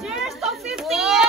Cheers to 50 years!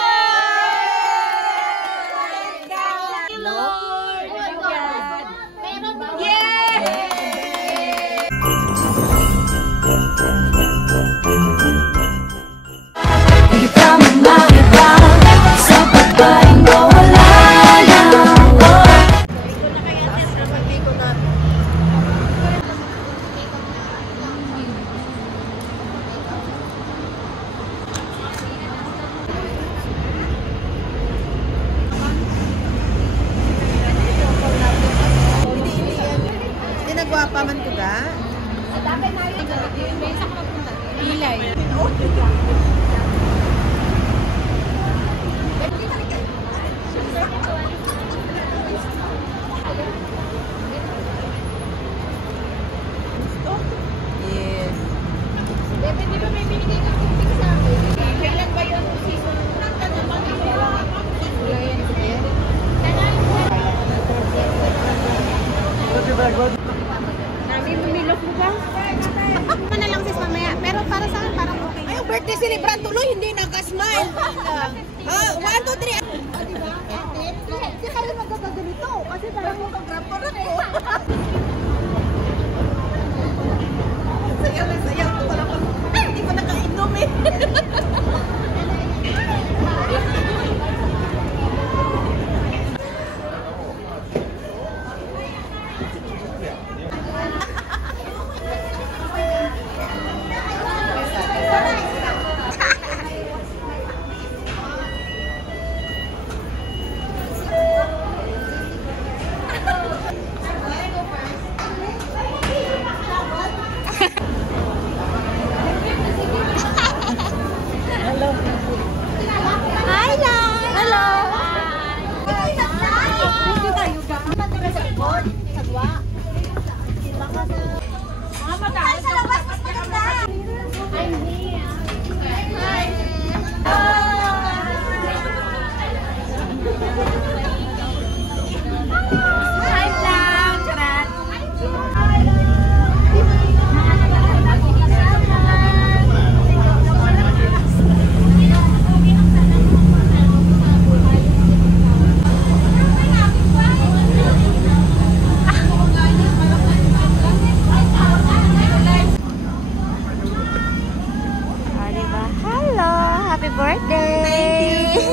Nagwapaman ko ga? Ilay. Yes. Bebe, di ba may binigay kang tubig sa akin? Kailan ba yung season? Namin bumilok mo ba? Ano na lang sis mamaya. Pero para sa akin, parang okay. Ay, yung birthday celebrant tuloy, hindi nakasmile. 1, 2, 3. Diba? Hindi kayo magkakaganito. Kasi tayo mo kag-grab ko rin ko. Sayaw ko pala ko. Hindi ko nakainom eh. Happy birthday! Thank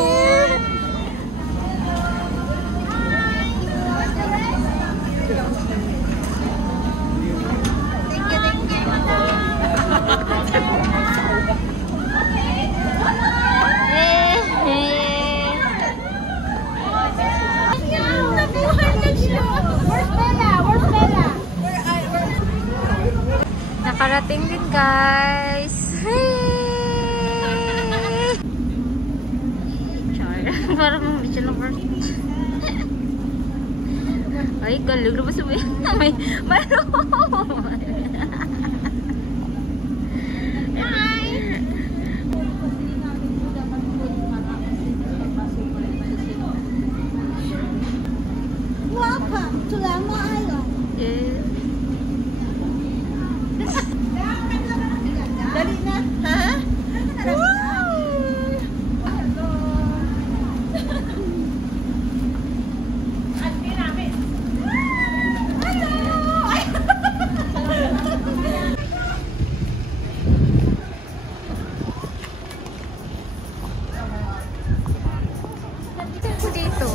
you! Nakarating din guys! Parang hindi siya lang ay, galing na ba sabi? May hi! Welcome to Lama Island. Yes. Dali na. Ha? Dito.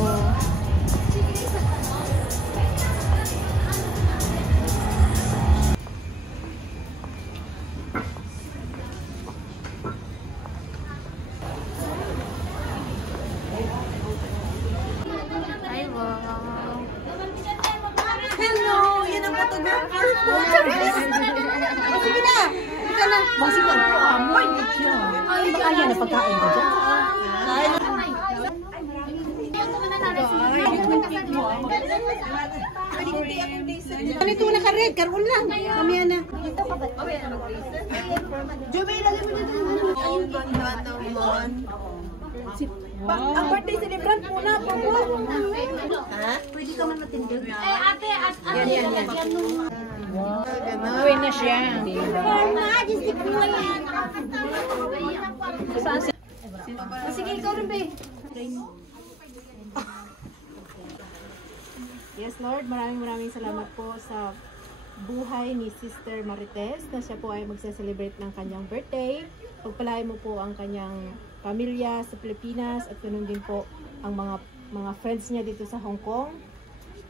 Ay, wow. Hello! Yan ang photographer ko. Sige na! Ika na! Basi ko ang amoy niya siya. Ay, baka yan ang pagkain ko dyan. Ay, ganito na ka-red, karoon lang. Mamaya na. Dito ka ba? Jumay, lagay mo dito. Ay, ganda naman. Ang birthday celebrant muna po. Ha? Pwede ka man matindog. Ate, yan. Uwi na siya. Sige, ikaw rin, be. Yes, Lord, maraming salamat po sa buhay ni Sister Marites na siya po ay magse-celebrate ng kanyang birthday. Pagpalain mo po ang kanyang pamilya sa Pilipinas at ganoon din po ang mga friends niya dito sa Hong Kong.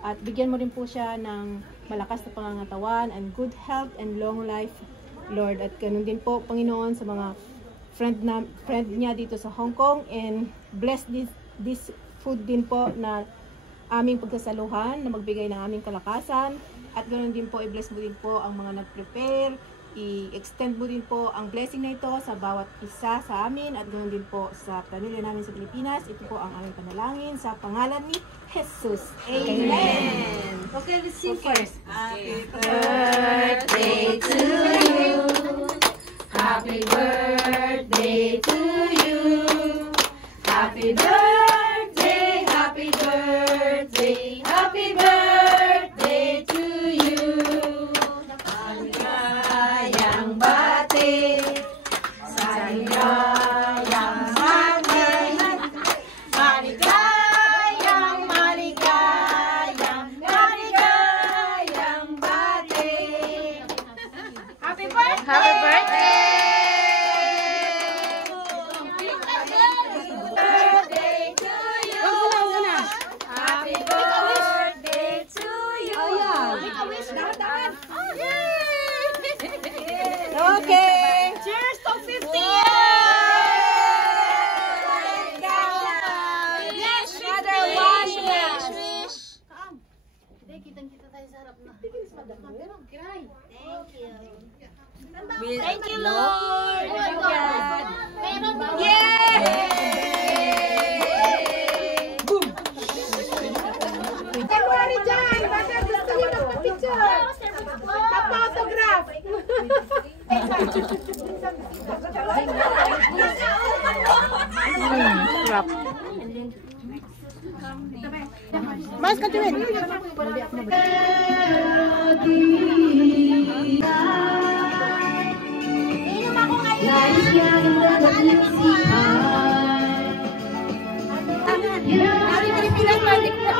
At bigyan mo rin po siya ng malakas na pangangatawan and good health and long life, Lord. At ganoon din po, Panginoon, sa mga friend niya dito sa Hong Kong, and bless this food din po na aming pagsasaluhan na magbigay ng aming kalakasan, at ganoon din po i-bless mo din po ang mga nag-prepare, i-extend mo din po ang blessing na ito sa bawat isa sa amin, at ganoon din po sa pamilya namin sa Pilipinas. Ito po ang aming panalangin sa pangalan ni Jesus. Amen. Okay, let's sing first. Happy birthday to you. Happy birthday to you. Happy birthday, happy birthday, happy birthday to you. Maligayang bati sa ligayang hangin. Maligayang bati. Happy birthday! Happy birthday! Okay. Cheers to 50 years! Yes, Mother, wish. Kitang-kita tayo sa harap na. Thank you, Lord. Thank you, God. Yay! Boom! Temporary dyan! Baka gusto nyo magpa-picture. Papa-autograph. Mas katuwin. Inom ako ngayon. Dari Pilipinas balik na.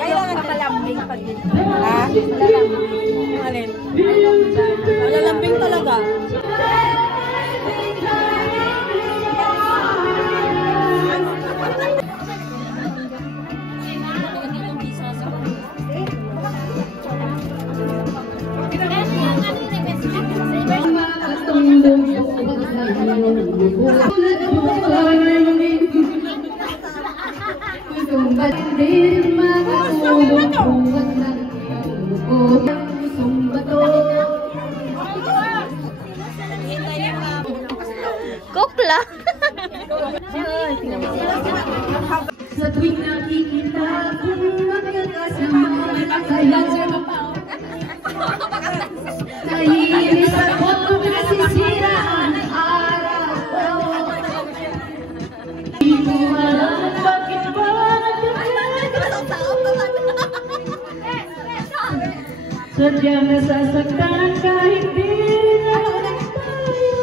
Kailangan malalambing pag dito. Ha? Malalambing. Alin? Malalambing talaga. Kopla. Sa tuwing nakikita kong magkakasama Naiinis ako kung nasisira ang araw ko. Di ko alam bakit ba sadyang nasasaktan kahit di naman tayo.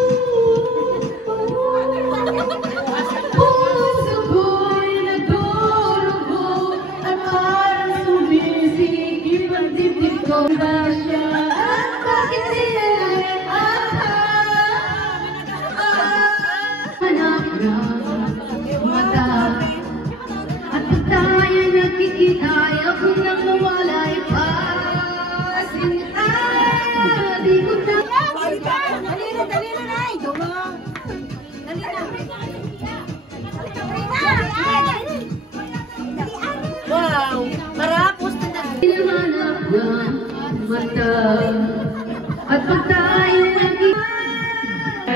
Puso ko'y nagdurugo at parang sumisikip ang dibdib ko. Ba siya at bakit sila hanap ng mata. At pag tayo nagkikita, ako nang mawalay pa. Di ko na Dali na, Nay. Duma. Dali na. Wow. Marapos na hinahanap ng mata. At pag tayo nagkikita,